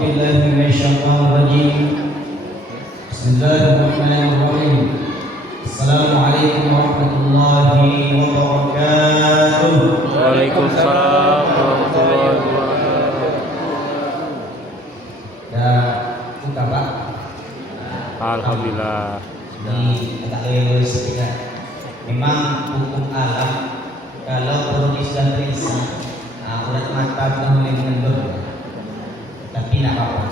بالله من الشيطان الرجيم. بسم الله الرحمن الرحيم. السلام عليكم ورحمة الله وبركاته. Waalaikumsalam warahmatullahi wabarakatuh. Ya, buka Pak. Alhamdulillah. Ini agak lewat sedikit. Memang hukum alam kalau perlu sudah terisi, urat mata sudah mulai mengendur. Tapi tidak apa-apa.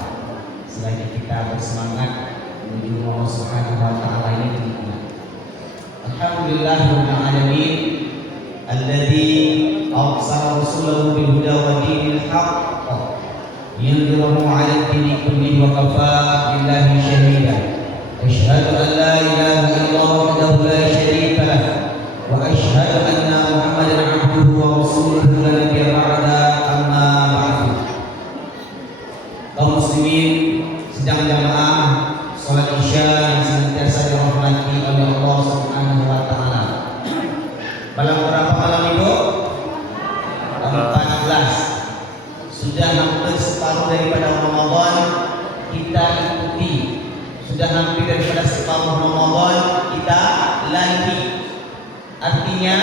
Selagi kita bersemangat menuju Allah Subhanahu wa taala ini tentunya. Alhamdulillah rabbil alamin alladzi arsala rasulahu bil huda wa dinil haqq liyudhhirahu 'ala ad-dini kullihi wa kafaa billahi shahida. Asyhadu an la ilaha illallah wahdahu la syarika lah wa asyhadu anna Muhammadan 'abduhu wa rasuluhu la nabiyya ba'da, amma ba'du. Kaum muslimin sedang jamaah salat Isya yang senantiasa dirahmati oleh Allah Subhanahu wa taala. Malam berapa malam Ibu? 14. Sudah hampir separuh daripada Ramadan kita ikuti. Sudah hampir daripada separuh Ramadan kita lalui. Artinya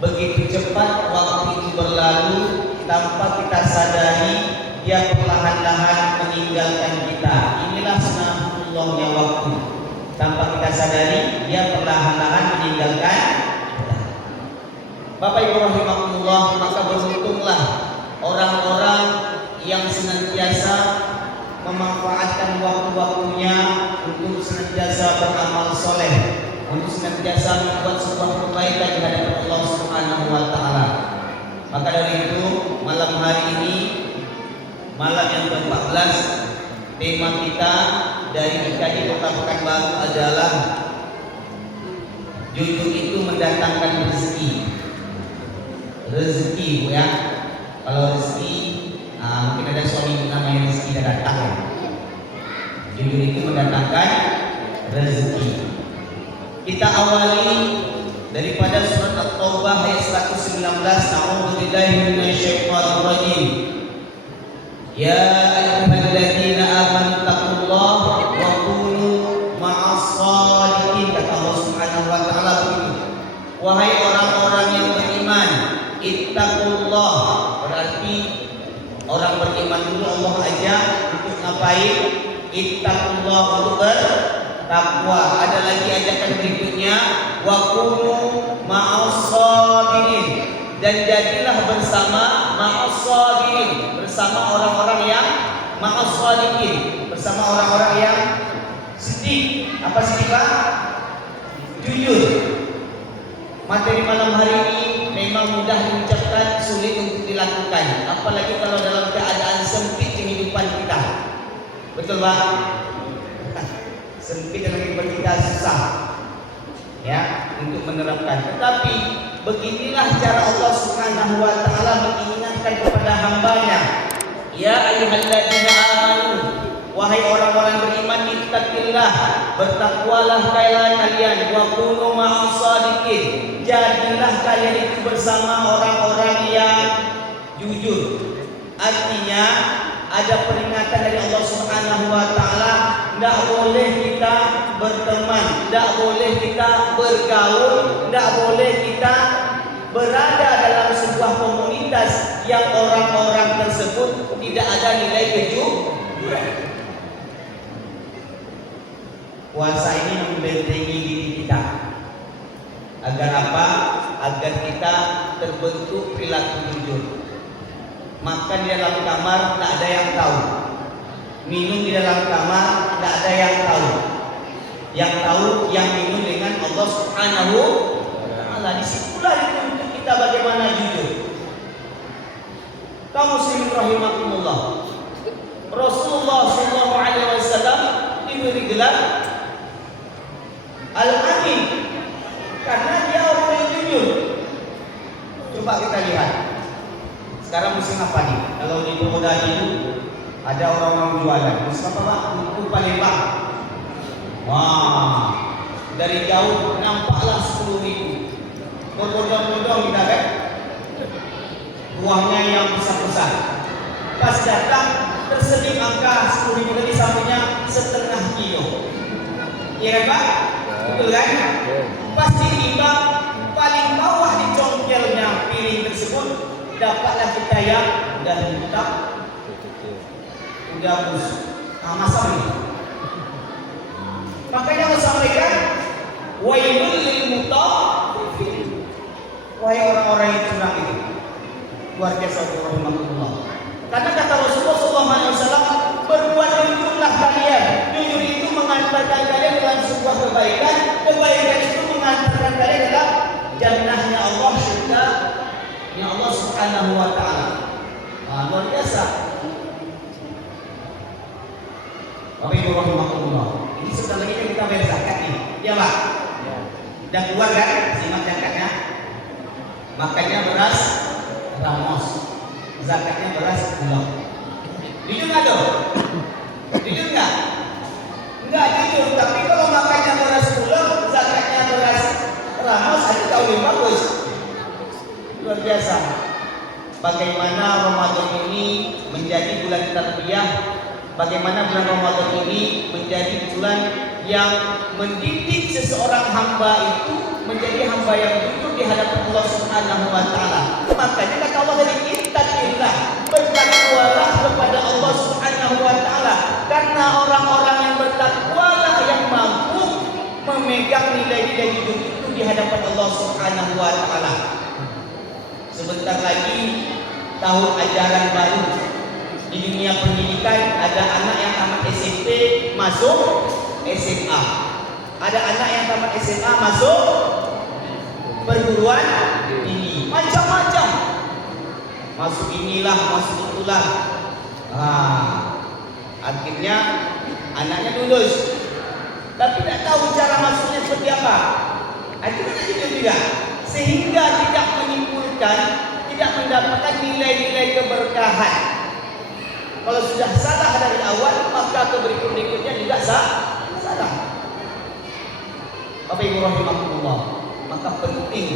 begitu cepat waktu itu berlalu tanpa kita sadari, dia perlahan-lahan meninggalkan kita. Inilah sunatullahnya waktu. Tanpa kita sadari, dia perlahan-lahan meninggalkan kita. Bapak Ibu rahimakumullah, maka beruntunglah orang-orang yang senantiasa memanfaatkan waktu-waktunya untuk senantiasa beramal soleh, untuk senantiasa membuat sebuah kebaikan di hadapan Allah Subhanahu wa taala. Maka dari itu, malam hari ini, malam yang ke-14, tema kita dari IKJ Kota Pekanbaru adalah jujur itu mendatangkan rezeki. Rezeki, Bu ya. Kalau rezeki, mungkin ada suami namanya rezeki dan datang ya. Jujur itu mendatangkan rezeki. Kita awali daripada surat At-Taubah ayat 119. A'udzubillahi minasyaitonir rajim. Ya ayyuhalladzina amanu taqullaha wa kunu ma'as shadiqin. Kata Allah Subhanahu wa taala begitu. Wahai orang-orang yang beriman, ittaqullah. Berarti orang beriman dulu Allah ajak untuk ngapain? Ittaqullah, untuk bertakwa. Ada lagi ajakan berikutnya, wa kunu ma'as shadiqin. Dan jadilah bersama ma'as shadiqin, bersama orang-orang yang ma'as shadiqin, bersama orang-orang yang sedih. Apa sedih Pak? Jujur. Materi malam hari ini memang mudah diucapkan, sulit untuk dilakukan, apalagi kalau dalam keadaan sempit kehidupan kita. Betul Pak? Sempit dalam kehidupan kita susah ya untuk menerapkan. Tetapi beginilah cara Allah Subhanahu wa taala mengingatkan kepada hambanya. Ya ayyuhalladzina amanu, wahai orang-orang beriman, ittaqillah, bertakwalah kalian, wa kunu ma'as shadiqin, jadilah kalian itu bersama orang-orang yang jujur. Artinya ada peringatan dari Allah Subhanahu wa taala, tidak boleh kita berteman, tidak boleh kita bergaul, tidak boleh kita berada dalam sebuah komunitas yang orang-orang tersebut tidak ada nilai kejujuran. Puasa ini membentengi diri kita. Agar apa? Agar kita terbentuk perilaku jujur. Makan di dalam kamar tidak ada yang tahu. Minum di dalam kamar tidak ada yang tahu. Yang tahu yang minum dengan Allah Subhanahu wa taala. Disitulah dituntut kita bagaimana jujur. Kaum muslimin rahimakumullah, Rasulullah sallallahu alaihi wasallam diberi gelar Al-Amin karena dia orang yang jujur. Coba kita lihat. Sekarang musim apa nih? Kalau di Purwodadi itu ada orang-orang jualan. Musim apa Pak? Buku Palembang. Wah, dari jauh nampaklah 10.000. Berbondong-bondong kita kan? Buahnya yang besar-besar. Pas datang terselip angka 10.000 tadi sampainya setengah kilo. Iya kan Pak? Betul kan? Pas ditimbang paling bawah di congkelnya piring tersebut dapatlah kita yang udah hitam, udah busuk. Nah, masalah ini. Makanya Allah sampaikan wailul lil mutaffifin. Wahai orang-orang yang curang itu. Luar biasa rahimahullah. Karena kata Rasulullah SAW, berbuat jujurlah kalian. Jujur itu mengantarkan kalian dalam sebuah kebaikan. Kebaikan itu mengantarkan kalian dalam jannahnya Allah, surga ya Allah Subhanahu wa taala. Luar biasa. Bapak Ibu rahimahullah. Ini sebentar lagi kan kita bayar zakat nih. Ya Pak? Dan keluar kan simak zakatnya. Makanya beras ramos, zakatnya beras bulog. Jujur nggak dong? Jujur nggak? Nggak jujur. Tapi kalau makannya beras bulog, zakatnya beras ramos, itu jauh lebih bagus. Luar biasa. Bagaimana Ramadan ini menjadi bulan tarbiyah? Bagaimana bulan Ramadan ini menjadi bulan yang mendidik seseorang hamba itu menjadi hamba yang jujur di hadapan Allah Subhanahu wa taala. Makanya kata Allah dari ittaqillah, bertakwalah kepada Allah Subhanahu wa taala, karena orang-orang yang bertakwalah yang mampu memegang nilai-nilai hidup itu di hadapan Allah Subhanahu wa taala. Sebentar lagi tahun ajaran baru di dunia pendidikan, ada anak yang tamat SMP masuk SMA. Ada anak yang tamat SMA masuk perguruan tinggi. Macam-macam. Masuk inilah, masuk itulah. Akhirnya anaknya lulus. Tapi tidak tahu cara masuknya seperti apa. Akhirnya tidak juga. Sehingga tidak menimbulkan, tidak mendapatkan nilai-nilai keberkahan. Kalau sudah salah dari awal, maka berikutnya juga salah. Bapak Ibu rahimahullah, maka penting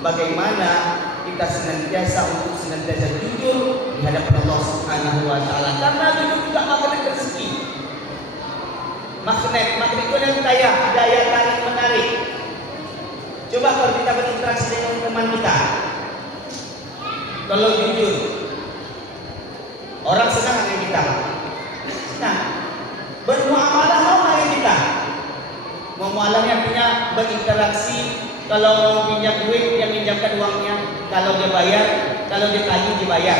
bagaimana kita senantiasa jujur di hadapan Allah Subhanahu wa taala. Karena jujur juga magnet rezeki. Magnet itu yang daya tarik menarik. Coba kalau kita berinteraksi dengan teman kita, kalau jujur, orang senang dengan kita. Senang. Bermuamalah mau dengan kita. Muamalahnya artinya berinteraksi. Kalau mau pinjam duit, dia minjamkan uangnya. Kalau dia bayar, kalau dia tagih dibayar.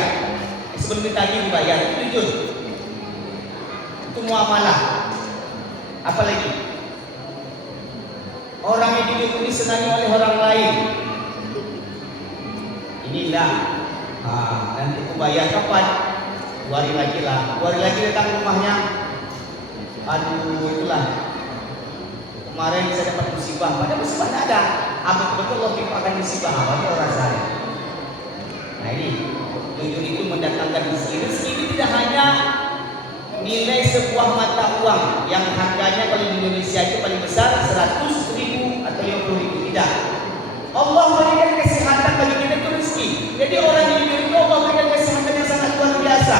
Sebelum ditagih dibayar. Itu jujur. Itu muamalah. Apalagi orang yang jujur ini disenangi oleh orang lain. Inilah. Nanti aku bayar kapan? 2 hari lagi lah. 2 hari lagi datang rumahnya. Aduh, itulah. Kemarin saya dapat musibah. Padahal musibah tidak ada. Betul Allah timpakan musibah. Apa itu rasanya? Nah ini, jujur itu mendatangkan rezeki. Rezeki itu tidak hanya nilai sebuah mata uang yang harganya kalau di Indonesia itu paling besar 100.000 atau 50.000. Tidak. Allah berikan kesehatan bagi kita itu rezeki. Jadi orang yang jujur itu Allah berikan kesehatan yang sangat luar biasa.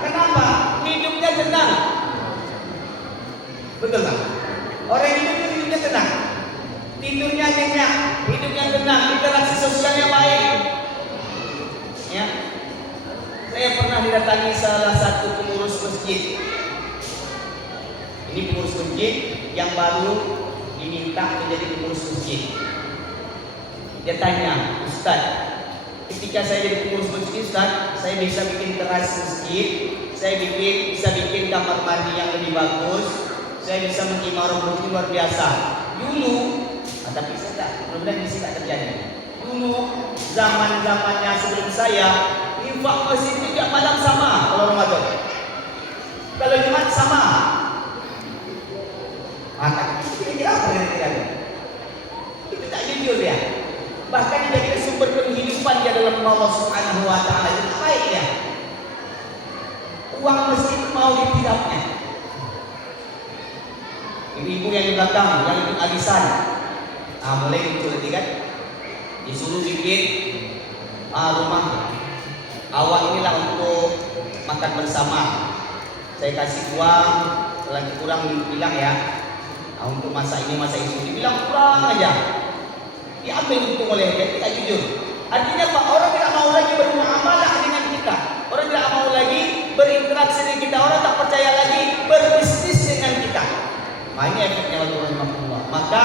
Kenapa? Hidupnya tenang. Betul tak? Orang yang hidup itu hidupnya tenang, tidurnya nyenyak, hidupnya tenang, interaksi sosialnya baik. Ya, saya pernah didatangi salah satu pengurus masjid. Ini pengurus masjid yang baru diminta menjadi pengurus masjid. Dia tanya, Ustaz, ketika saya jadi pengurus masjid, Ustaz, saya bisa bikin teras masjid, saya bisa bikin kamar mandi yang lebih bagus, saya bisa mengimarah masjid luar biasa. Dulu, tapi mudah-mudahan di sini tak terjadi. Dulu zaman-zamannya sebelum saya, infak masjid itu tiap malam sama kalau Ramadan. Kalau Jumat sama. Kira-kira apa kira-kira? Itu tak jujur ya. Bahkan dijadikan sumber kehidupan dia dalam Allah Subhanahu wa taala. Itu baik ya. Uang masjid itu mau ditidaknya. Ibu-ibu yang di belakang, yang ikut arisan, mulai muncul nanti kan, disuruh bikin rumah. Awak inilah untuk makan bersama. Saya kasih uang, lagi kurang bilang ya, untuk masa ini masa itu dibilang kurang aja, diambil untung oleh dia, tidak jujur. Artinya Pak, orang tidak mau lagi bermuamalah dengan kita, orang tidak mau lagi berinteraksi dengan kita, orang tak percaya lagi berbisnis dengan kita. Nah ini efeknya Allah. Maka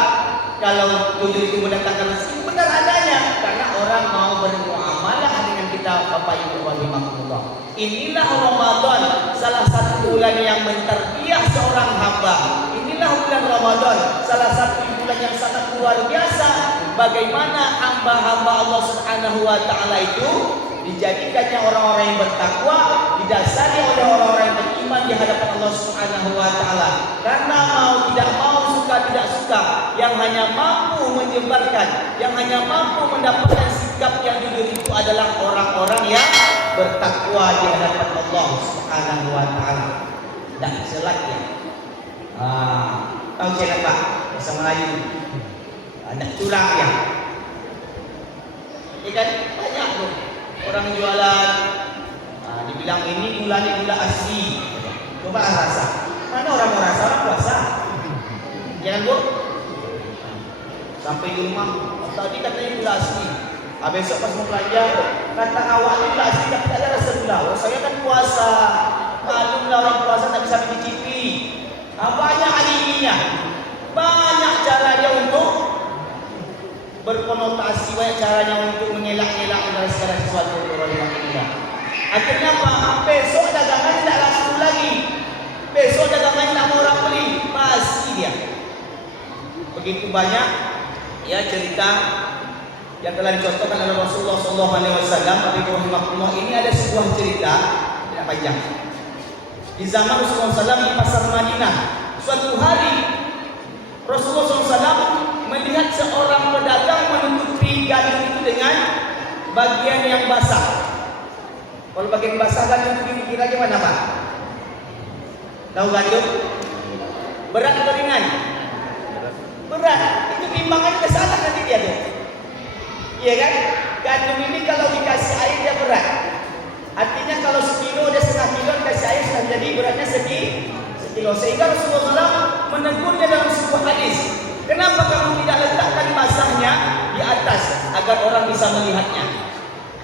kalau jujur itu mendatangkan rezeki, benar adanya, karena orang mau bermuamalah dengan kita, Bapak Ibu rahimahullah. Inilah Ramadan, salah satu bulan yang menterbiah seorang hamba. Inilah bulan Ramadan, salah satu bulan yang sangat luar biasa. Bagaimana hamba-hamba Allah Subhanahu wa taala itu dijadikannya orang-orang yang bertakwa, didasari oleh orang-orang yang beriman di hadapan Allah Subhanahu wa taala. Karena mau tidak mau, suka tidak suka, yang hanya mampu menyebarkan, yang hanya mampu mendapatkan sikap yang jujur itu adalah orang-orang yang bertakwa di hadapan Allah Subhanahu wa taala. Dan selagi tahu saya Pak, bahasa Melayu. Ada curang ya. Ini kan banyak tuh orang jualan, dibilang ini gula asli. Coba rasa. Mana orang mau rasa, orang puasa. Jangan Bu. Sampai di rumah, tadi katanya gula asli. Besok pas mau belanja, kata awalnya gula asli tapi tak ada rasa gula. Oh, saya kan puasa. Malumlah orang puasa tak bisa mencicipi. Banyak alibinya. Banyak cara dia untuk berkonotasi, banyak caranya untuk mengelak-elak dari segala sesuatu. Akhirnya apa? Besok dagangan tidak laku lagi. Besok dagangan tidak mau orang beli, pasti dia. Begitu banyak ya cerita yang telah dicontohkan oleh Rasulullah SAW. Ini ada sebuah cerita tidak panjang. Di zaman Rasulullah SAW di pasar Madinah, suatu hari Rasulullah SAW melihat seorang pedagang menutupi gandum itu dengan bagian yang basah. Kalau bagian basah gandum itu kira gimana Pak? Tahu gandum? Berat atau ringan? Berat. Itu timbangannya ke sana nanti dia tuh. Iya kan? Gandum ini kalau dikasih air dia berat. Artinya kalau sekilo dia setengah kilo, dikasih air sudah jadi beratnya sekilo. Sehingga Rasulullah SAW menegurnya dalam sebuah hadis. Kenapa kamu tidak letakkan basahnya di atas agar orang bisa melihatnya?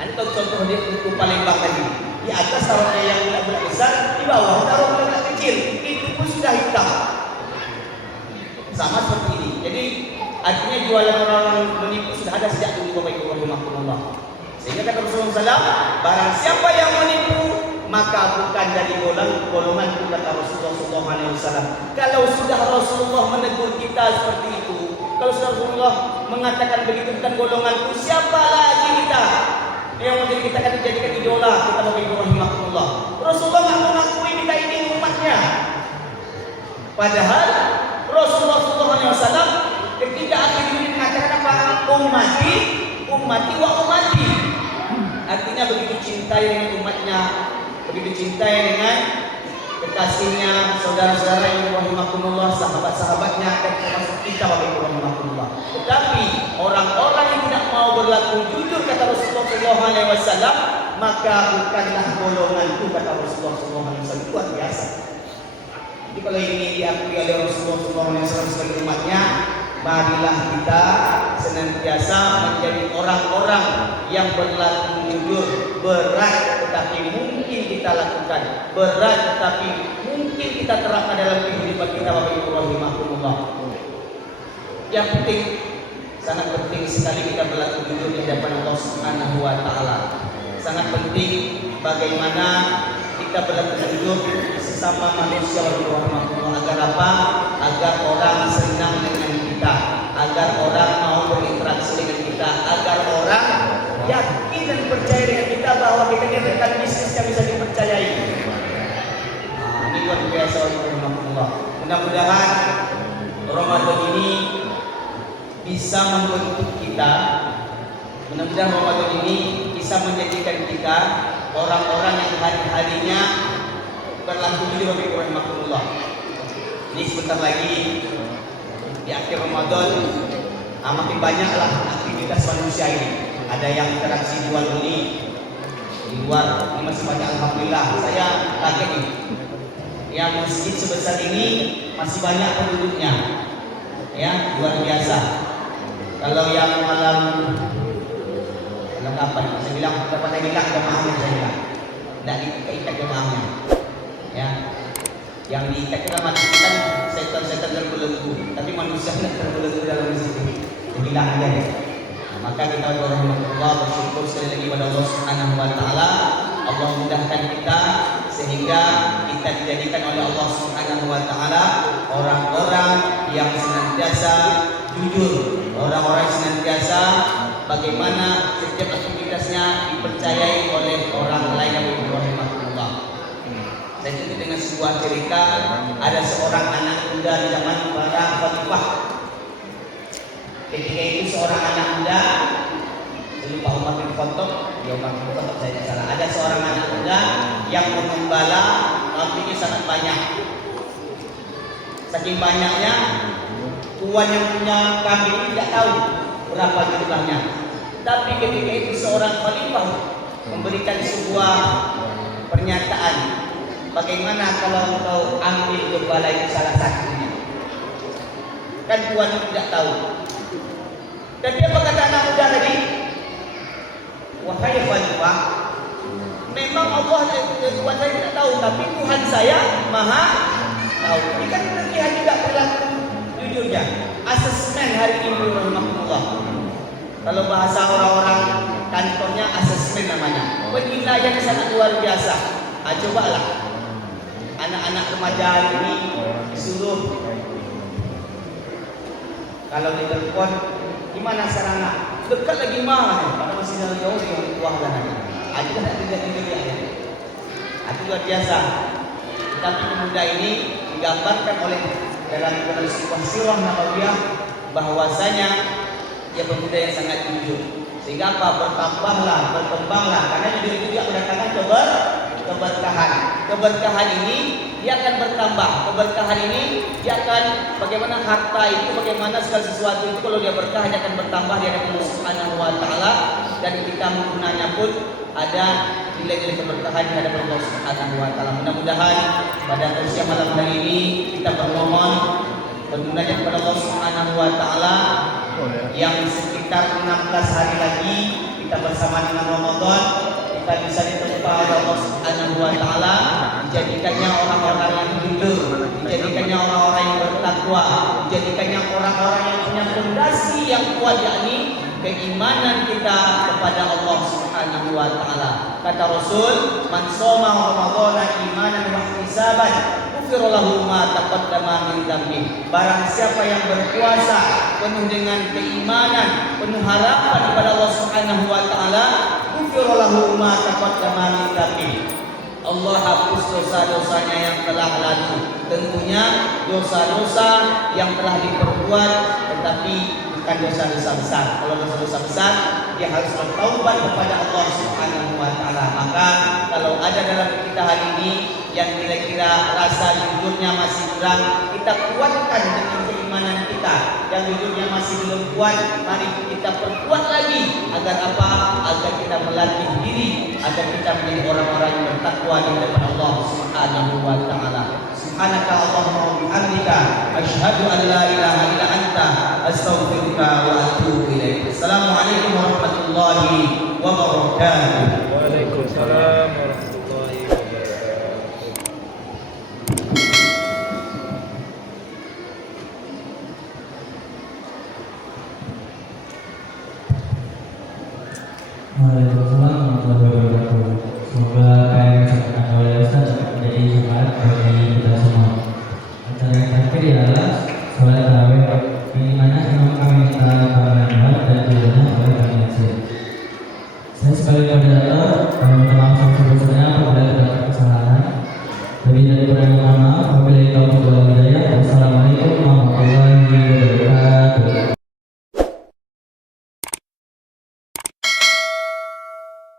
Ini contoh dia untuk Palembang tadi. Di atas taruhnya yang bulat besar, di bawah taruh bulat kecil. Itu pun sudah hitam. Sama seperti ini. Jadi artinya jualan orang menipu sudah ada sejak dulu Bapak Ibu rahimahullah. Sehingga kata Rasulullah SAW, barang siapa yang menipu maka bukan dari golongan kata Rasulullah SAW. Kalau sudah Rasulullah menegur kita seperti itu, kalau sudah Rasulullah mengatakan begitu bukan golonganku, siapa lagi kita yang menjadi kita akan dijadikan idola kita Bapak Ibu rahimahullah. Rasulullah tidak mengakui kita ini umatnya. Padahal Rasulullah SAW ketika akhirnya mengatakan apa? Ummati wa ummati. Artinya begitu cintai dengan umatnya, begitu cintai dengan kekasihnya, saudara-saudara yang rahimakumullah, sahabat-sahabatnya, dan termasuk kita rahimakumullah. Tetapi orang-orang yang tidak mau berlaku jujur kata Rasulullah SAW, maka bukanlah golonganku kata Rasulullah SAW. Luar biasa. Jadi kalau ini diakui oleh Rasulullah SAW sebagai umatnya, marilah kita senantiasa menjadi orang-orang yang berlaku jujur. Berat tetapi mungkin kita lakukan, berat tetapi mungkin kita terapkan dalam kehidupan kita Bapak Ibu rahimahumullah. Yang penting, sangat penting sekali kita berlaku jujur di hadapan Allah Subhanahu wa taala. Sangat penting bagaimana kita berlaku jujur sesama manusia rahimahumullah. Agar apa? Agar orang senang dengan kita, agar orang mau berinteraksi dengan kita, agar orang yakin dan percaya dengan kita bahwa kita ini rekan bisnis yang bisa dipercayai. Ini luar biasa rahimahumullah. Mudah-mudahan Ramadan ini bisa membentuk kita. Mudah-mudahan Ramadan ini bisa menjadikan kita orang-orang yang hari-harinya berlaku jujur Bapak Ibu rahimahumullah. Ini sebentar lagi di akhir Ramadan, makin banyaklah aktivitas manusia ini. Ada yang interaksi jual beli, di luar ini masih banyak. Alhamdulillah, saya kaget nih. Yang masjid sebesar ini masih banyak penduduknya, ya luar biasa. Kalau yang malam kapan? Saya bilang dapat saya bilang jemaahnya, saya bilang tidak diikat jemaahnya, ya. Yang diikat dalam hati kan setan-setan terbelenggu, tapi manusia tidak terbelenggu dalam masjid. Saya bilang aja ya. Maka kita berdoa bersyukur sekali lagi pada Allah Subhanahu wa taala. Allah mudahkan kita sehingga kita dijadikan oleh Allah Subhanahu wa taala orang-orang yang senantiasa jujur, orang-orang yang senantiasa bagaimana setiap aktivitasnya dipercayai oleh orang lain yang rahimahullah. Saya tutup dengan sebuah cerita. Ada seorang anak muda di zaman para khalifah. Ketika itu seorang anak muda, saya lupa Umar bin Khattab, saya tidak salah. Ada seorang anak muda yang mengembala kambingnya sangat banyak. Saking banyaknya, tuan yang punya kambing tidak tahu berapa jumlahnya. Tapi ketika itu seorang khalifah memberikan sebuah pernyataan, bagaimana kalau engkau ambil gembala itu salah satunya? Kan tuan tidak tahu. Dan dia berkata anak muda tadi, wahai khalifah, memang Allah Tuhan saya tidak tahu, tapi Tuhan saya maha tahu. Ini kan berlebihan juga perilaku jujurnya. Asesmen hari ini rahimahullah. Kalau bahasa orang-orang kantornya asesmen namanya. Penilaian sangat luar biasa. Cobalah anak-anak remaja hari ini disuruh kalau ditelepon gimana sarana, dekat lagi mana? Pada masih jauh yang tua lah nanti. Itu kan tidak ya. Itu luar biasa. Tapi pemuda ini digambarkan oleh dalam sebuah sirah nabawiyah bahwasanya dia pemuda yang sangat jujur. Sehingga apa? Bertambahlah, berkembanglah. Karena jujur itu dia mendatangkan keberkahan. Keberkahan ini dia akan bertambah. Keberkahan ini dia akan bagaimana harta itu, bagaimana segala sesuatu itu kalau dia berkah dia akan bertambah di hadapan Allah Subhanahu wa taala, dan kita menggunanya pun ada nilai-nilai keberkahan di hadapan Allah Subhanahu wa taala. Mudah-mudahan pada usia malam hari ini kita bermohon bermunajat kepada Allah Subhanahu wa taala yang sekitar 16 hari lagi kita bersama dengan Ramadan, kita bisa ditempa oleh Allah Subhanahu wa taala, dijadikannya orang-orang yang jujur, dijadikannya orang-orang yang bertakwa, dijadikannya orang-orang yang punya fondasi yang kuat, yakni keimanan kita kepada Allah Subhanahu wa taala. Kata Rasul, "Man shoma Ramadhana imanan wa ihtisaban, ghufira lahu ma taqaddama min dhanbi." Barang siapa yang berpuasa penuh dengan keimanan, penuh harapan kepada Allah Subhanahu wa taala, ghufira lahu ma taqaddama min dhanbi. Allah hapus dosa-dosanya yang telah lalu. Tentunya dosa-dosa yang telah diperbuat, tetapi bukan dosa-dosa besar. Kalau dosa-dosa besar, dia harus bertaubat kepada Allah Subhanahu wa taala. Maka kalau ada dalam kita hari ini yang kira-kira rasa jujurnya masih kurang, kita kuatkan dengan keimanan kita. Yang jujurnya masih belum kuat, mari kita perkuat lagi. Agar apa? Agar kita melatih diri, agar kita menjadi orang-orang yang bertakwa di hadapan Allah Subhanahu wa taala. Subhanaka Allahumma wa bihamdika asyhadu an la ilaha illa anta astaghfiruka wa atubu ilaik. Assalamualaikum warahmatullahi wabarakatuh. Waalaikumsalam warahmatullahi wabarakatuh. Waalaikumsalam warahmatullahi wabarakatuh. Semoga apa yang disampaikan oleh Ustaz menjadi syafaat bagi kita semua. Acara yang terakhir ialah sholat